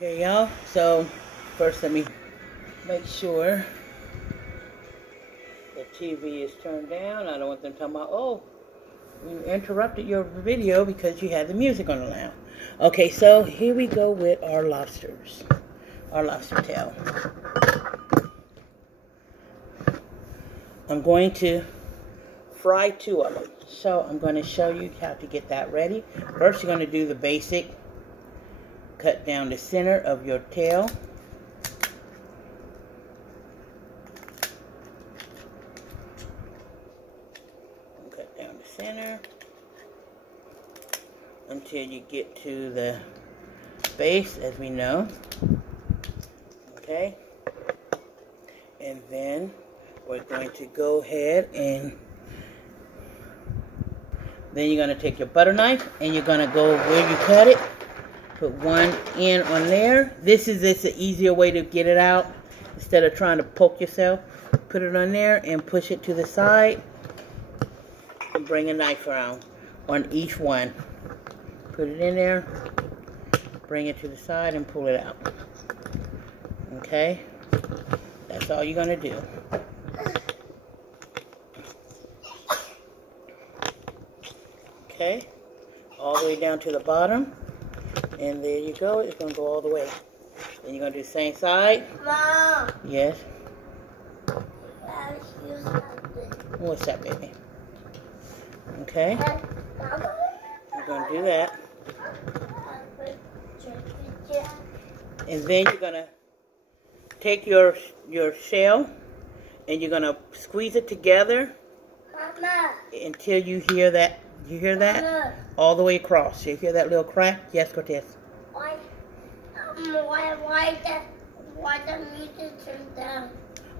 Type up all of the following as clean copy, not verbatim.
Okay, y'all. So first, let me make sure the TV is turned down. I don't want them talking about, oh, you interrupted your video because you had the music on the loud. Okay, so here we go with our lobsters, our lobster tail. I'm going to fry 2 of them. So I'm going to show you how to get that ready. First, you're going to do the basic. Cut down the center of your tail. Cut down the center until you get to the base, as we know. Okay? And then we're going to go ahead and then you're going to take your butter knife and you're going to go where you cut it. Put one in on there. This is an easier way to get it out instead of trying to poke yourself. Put it on there and push it to the side and bring a knife around on each one. Put it in there, bring it to the side and pull it out. Okay? That's all you're going to do. Okay? All the way down to the bottom. And there you go. It's going to go all the way. Then you're going to do the same side. Mom. Yes. Excuse something. What's that, baby? Okay. You're going to do that. And then you're going to take your shell and you're going to squeeze it together until you hear that. You hear that? Mama. All the way across. You hear that little crack? Yes, Cortez. Why the music turned down?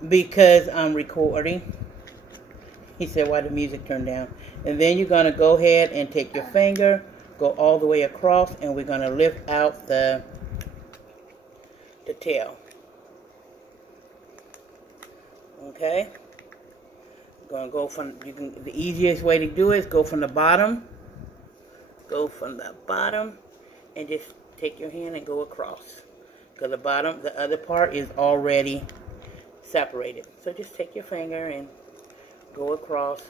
Because I'm recording. He said, why the music turned down. And then you're going to go ahead and take your finger, go all the way across, and we're going to lift out the tail. Okay? Going to go from, the easiest way to do it is go from the bottom. Go from the bottom and just take your hand and go across. Because the other part is already separated. So just take your finger and go across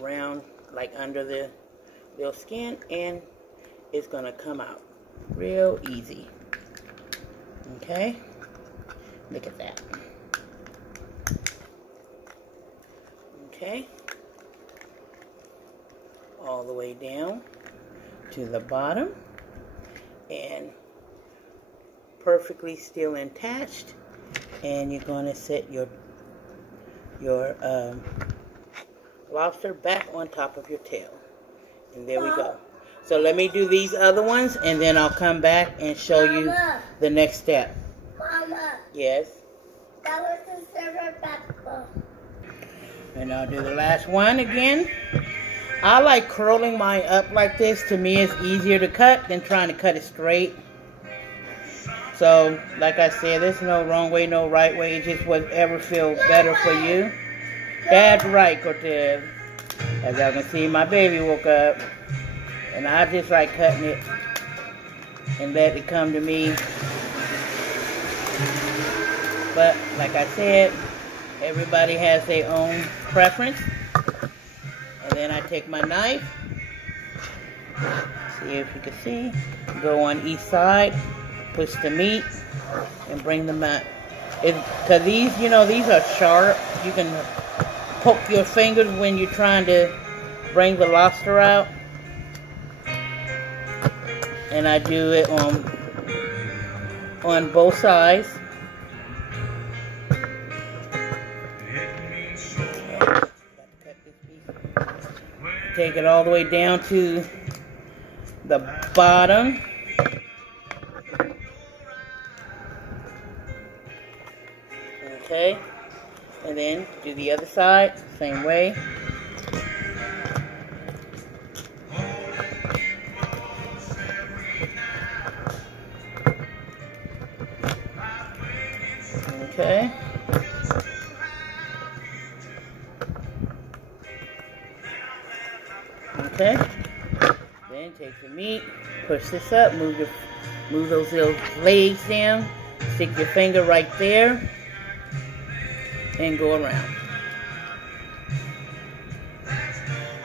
around like under the little skin and it's going to come out real easy. Okay? Look at that. Okay, all the way down to the bottom and perfectly still attached, and you're going to set your lobster back on top of your tail, and there we go. So let me do these other ones and then I'll come back and show you the next step. Mama. Yes? That was the silver pepper. And I'll do the last one again. I like curling mine up like this. To me, it's easier to cut than trying to cut it straight. So, like I said, there's no wrong way, no right way. It's just whatever feels better for you. That's right, Cortez. As y'all can see, my baby woke up. And I just like cutting it and let it come to me. But, like I said, everybody has their own preference. And then I take my knife. See if you can see. Go on each side. Push the meat. And bring them out. Because these, you know, these are sharp. You can poke your fingers when you're trying to bring the lobster out. And I do it on both sides. Take it all the way down to the bottom. Okay. And then do the other side, same way. Okay. Okay. Then take the meat, push this up, move Move those little legs down. Stick your finger right there. And go around.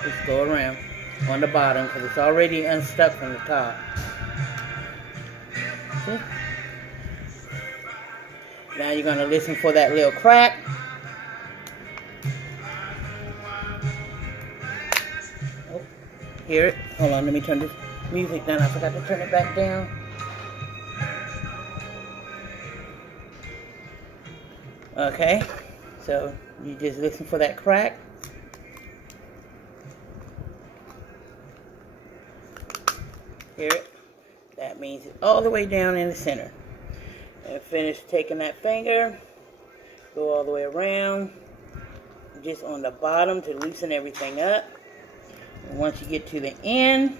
Just go around on the bottom because it's already unstuck from the top. See? Now you're going to listen for that little crack. Oh, hear it? Hold on, let me turn this music down. I forgot to turn it back down. Okay, so you just listen for that crack. Hear it? That means it's all the way down in the center. And finish taking that finger, go all the way around, just on the bottom to loosen everything up. And once you get to the end,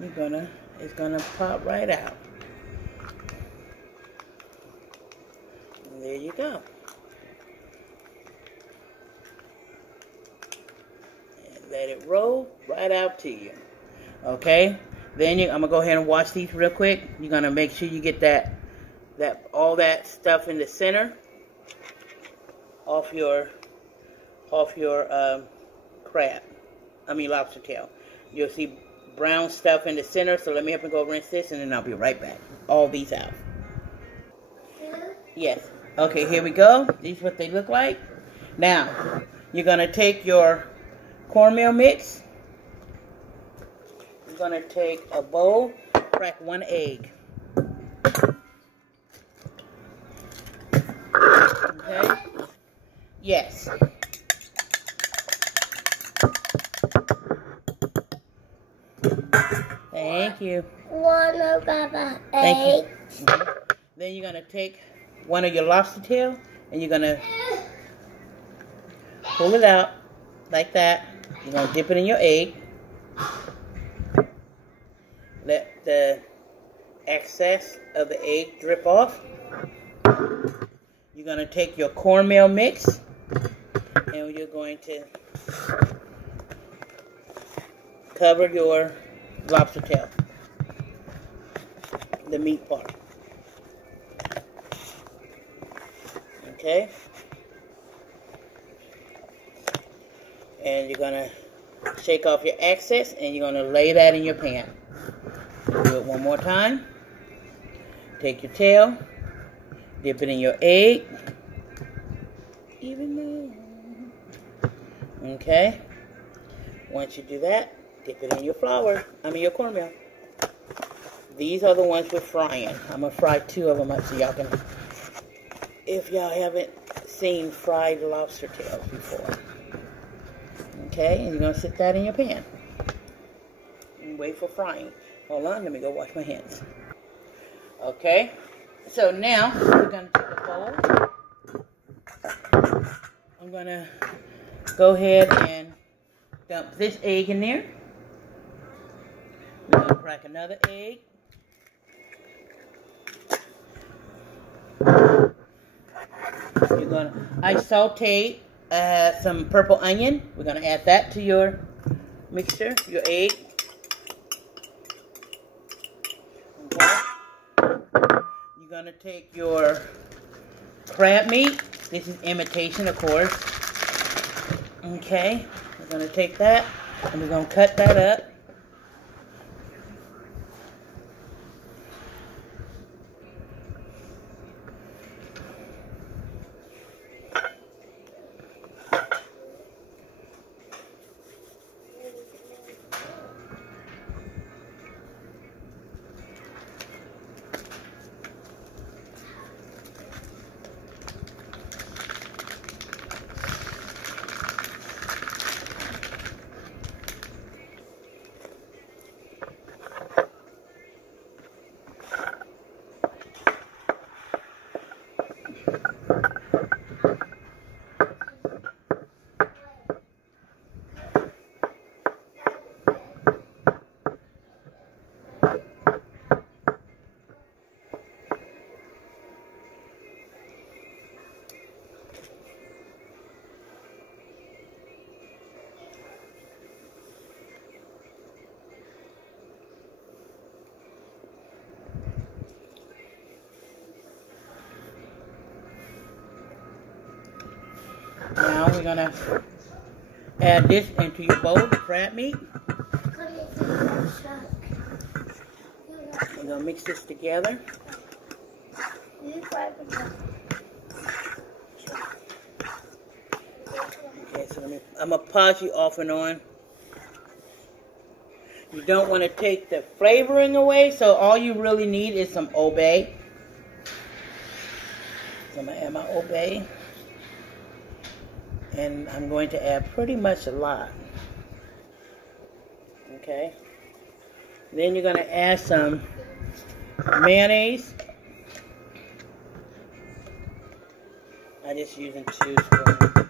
it's gonna pop right out. And there you go. And let it roll right out to you. Okay? Then I'm gonna go ahead and wash these real quick. You're gonna make sure you get all that stuff in the center off your crab. I mean lobster tail. You'll see brown stuff in the center. So let me help you go rinse this, and then I'll be right back. All these out. Yes. Okay. Here we go. These are what they look like. Now you're gonna take your cornmeal mix. You're going to take a bowl, crack 1 egg. Okay? Yes. Thank you. Thank you. Then you're going to take one of your lobster tail and you're going to pull it out like that. You're going to dip it in your egg. Let the excess of the egg drip off. You're going to take your cornmeal mix and you're going to cover your lobster tail, the meat part. Okay? And you're going to shake off your excess and you're going to lay that in your pan. Do it one more time. Take your tail, dip it in your egg. Even more. Okay? Once you do that, dip it in your your cornmeal. These are the ones we're frying. I'm going to fry 2 of them up so y'all can, if y'all haven't seen fried lobster tails before. Okay, and you're going to sit that in your pan. And wait for frying. Hold on, let me go wash my hands. Okay, so now we're going to take a bowl. I'm going to go ahead and dump this egg in there. We're going to crack another egg. I sauteed some purple onion. We're going to add that to your mixture, your egg. You're going to take your crab meat. This is imitation, of course. Okay, we're going to take that and we're going to cut that up. we're gonna add this into your bowl, the crab meat. We're gonna mix this together. Okay, so I'm gonna pause you off and on. You don't want to take the flavoring away, so all you really need is some obey. So I'm gonna add my obey, and I'm going to add pretty much a lot. Okay. Then you're gonna add some mayonnaise. I just using 2 spoons.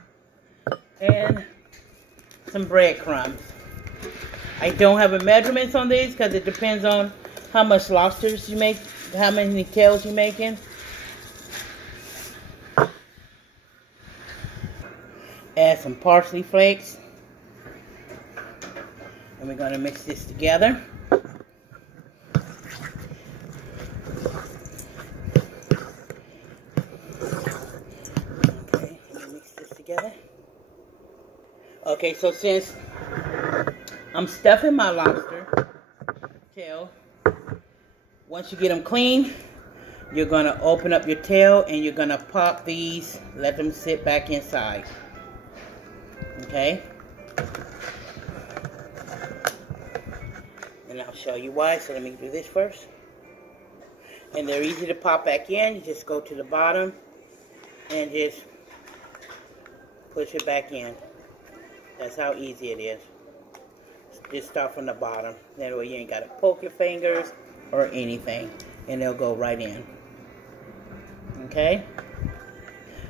And some breadcrumbs. I don't have a measurements on these because it depends on how much lobsters you make, how many tails you're making. Add some parsley flakes. And we're going to mix this together. Okay, let me mix this together. Okay, so since I'm stuffing my lobster tail, once you get them clean, you're going to open up your tail and you're going to pop these, let them sit back inside. Okay? And I'll show you why, so let me do this first. And they're easy to pop back in. You just go to the bottom and just push it back in. That's how easy it is. Just start from the bottom. That way you ain't got to poke your fingers or anything. And they'll go right in. Okay?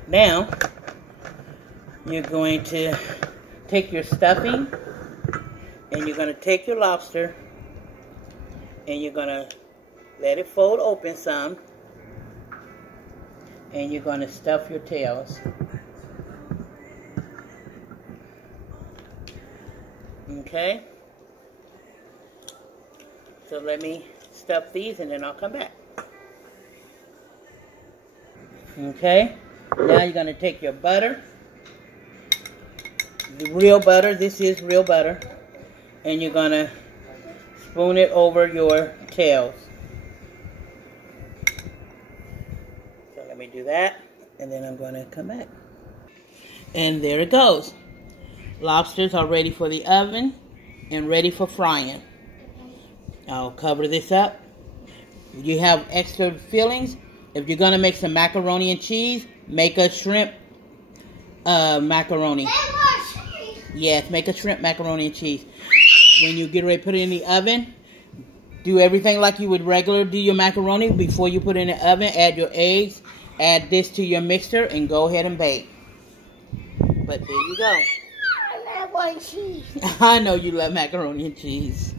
Now, you're going to take your stuffing and you're going to take your lobster and you're going to let it fold open some and you're going to stuff your tails. Okay? So let me stuff these and then I'll come back. Okay? Now you're going to take your butter. The real butter, this is real butter, and you're going to spoon it over your tails. So let me do that, and then I'm going to come back. And there it goes. Lobsters are ready for the oven and ready for frying. I'll cover this up. You have extra fillings. If you're going to make some macaroni and cheese, make a shrimp macaroni. Yes, make a shrimp macaroni and cheese. When you get ready to put it in the oven, do everything like you would regular do your macaroni. Before you put it in the oven, add your eggs, add this to your mixture, and go ahead and bake. But there you go. I love cheese. I know you love macaroni and cheese.